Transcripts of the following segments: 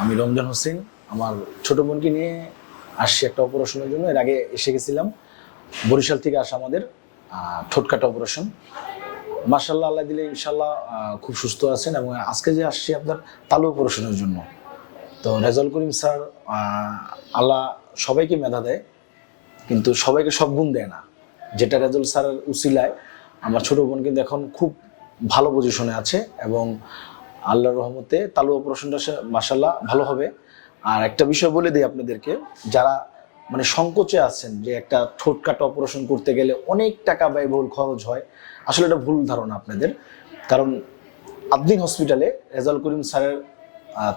আমি রমজান হোসেন, আমার ছোট বোনকে নিয়ে আসছি একটা অপারেশনের জন্য। এর আগে এসে গেছিলাম, বরিশাল থেকে আসা আমাদের ঠোঁটকাটা অপারেশন মার্শাল্লাহ আল্লাহ দিলে ইনশাল্লাহ খুব সুস্থ আছেন এবং আজকে যে আসছি আপনার তালু অপারেশনের জন্য। তো রেজাল করিম স্যার আল্লাহ সবাইকে মেধা দেয়, কিন্তু সবাইকে সব গুণ দেয় না। যেটা রেজাল স্যারের উচিলায়, আমার ছোট বোন কিন্তু এখন খুব ভালো পজিশনে আছে এবং আল্লাহর রহমতে তালু অপারেশনটা মাসাল্লাহ ভালো হবে। আর একটা বিষয় বলে দিই আপনাদেরকে, যারা মানে সংকোচে আছেন যে একটা ঠোঁট কাটা অপারেশন করতে গেলে অনেক টাকা ব্যয়বহুল খরচ হয়, আসলে এটা ভুল ধারণা আপনাদের। কারণ আবদিন হসপিটালে রেজাল করিম স্যারের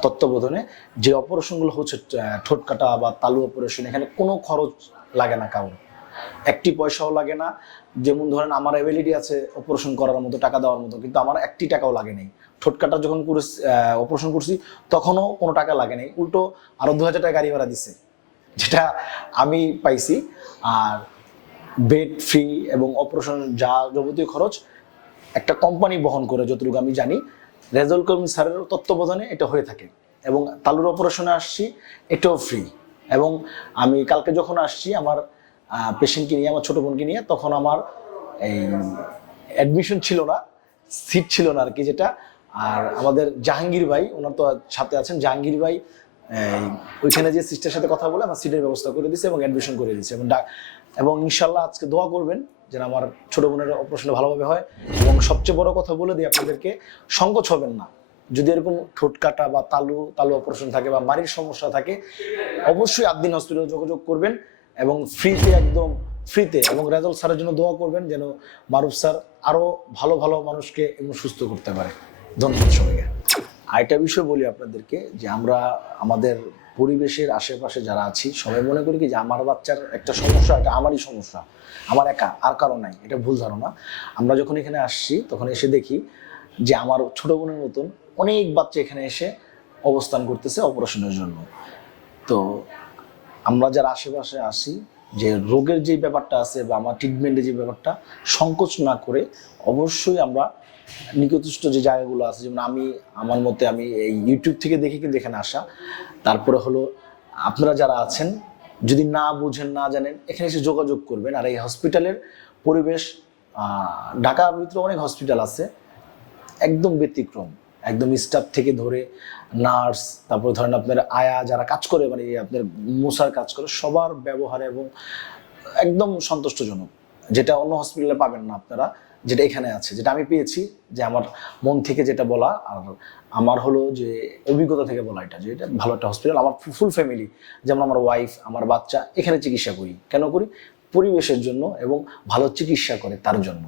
তত্ত্বাবধানে যে অপারেশনগুলো হচ্ছে ঠোঁট কাটা বা তালু অপারেশন এখানে কোনো খরচ লাগে না কারোর। একটি পয়সাও লাগে না। যেমন ধরেন আমার অ্যাবিলিটি আছে অপারেশন করার মতো, টাকা দেওয়ার মতো, কিন্তু আমার একটি টাকাও লাগে নেই। ঠোঁট কাটা যখন অপারেশন করছি, তখনও কোনো টাকা লাগে নাই। উল্টো আরও দু হাজার টাকা গাড়ি ভাড়া দিছে, যেটা আমি পাইছি। আর বেড ফ্রি এবং অপারেশন যা যাবতীয় খরচ, একটা কোম্পানি বহন করে, যতটুকু আমি জানি। রেজাল কর্মী স্যারের তত্ত্বাবধানে এটা হয়ে থাকে। এবং তালুর অপারেশনে আসছি, এটাও ফ্রি এবং আমি কালকে যখন আসছি, আমার পেশেন্টকে নিয়ে, আমার ছোট বোনকে নিয়ে, তখন আমার এই অ্যাডমিশন ছিল না সিট ছিল না আর কি যেটা। আর আমাদের জাহাঙ্গীর ভাই, ওনার তো সাথে আছেন, জাহাঙ্গীর ভাই ওইখানে যে সিস্টের সাথে কথা বলে, আমার সিটের ব্যবস্থা করে দিছে এবং অ্যাডমিশন করে দিছে। এবং এবং ইনশাল্লাহ আজকে দোয়া করবেন যেন আমার ছোট বোনের অপারেশন ভালোভাবে হয়। এবং সবচেয়ে বড় কথা বলে দিই আপনাদেরকে, সংকোচ হবেন না। যদি এরকম ঠোঁট কাটা বা তালু তালু অপারেশন থাকে বা মারির সমস্যা থাকে, অবশ্যই আদিন হসপিটালে যোগাযোগ করবেন। এবং ফ্রিতে একদম ফ্রিতে এবং রেজাল্ট স্যারের জন্য দোয়া করবেন যেন মারুফ স্যার আরও ভালো ভালো মানুষকে এবং সুস্থ করতে পারে। ধন্যবাদ সবাইকে। আরেকটা বিষয় বলি আপনাদেরকে, যে আমরা আমাদের পরিবেশের আশেপাশে যারা আছি, সবাই মনে করি কি যে আমার বাচ্চার একটা সমস্যা, এটা আমারই সমস্যা। আমার একা, আর কারও নাই, এটা ভুল ধারণা। আমরা যখন এখানে আসছি, তখন এসে দেখি যে আমার ছোট বোনের মতন অনেক বাচ্চা এখানে এসে অবস্থান করতেছে অপারেশনের জন্য। তো আমরা যার আশেপাশে আসি, যে রোগের যে ব্যাপারটা আছে বা আমার ট্রিটমেন্টের যে ব্যাপারটা, সংকোচ না করে অবশ্যই আমরা নিকটস্থ যে জায়গাগুলো আছে, যেমন আমি, আমার মতে আমি এই ইউটিউব থেকে দেখে কিন্তু এখানে আসা। তারপরে হলো, আপনারা যারা আছেন, যদি না বুঝেন, না জানেন, এখানে এসে যোগাযোগ করবেন। আর এই হসপিটালের পরিবেশ ঢাকার ভিতরে অনেক হসপিটাল আছে, একদম ব্যতিক্রম। একদম স্টাফ থেকে ধরে নার্স তারপর ধরেন আপনার আয়া যারা কাজ করে মানে আপনার মুসার কাজ করে, সবার ব্যবহার এবং একদম সন্তুষ্টজনক। যেটা অন্য হসপিটালে পাবেন না আপনারা, যেটা এখানে আছে। যেটা আমি পেয়েছি যে আমার মন থেকে যেটা বলা, আর আমার হলো যে অভিজ্ঞতা থেকে বলা এটা, যে এটা ভালো একটা হসপিটাল আমার ফুল ফ্যামিলি যেমন আমার ওয়াইফ আমার বাচ্চা, এখানে চিকিৎসা করি। কেন করি? পরিবেশের জন্য এবং ভালো চিকিৎসা করে তার জন্য।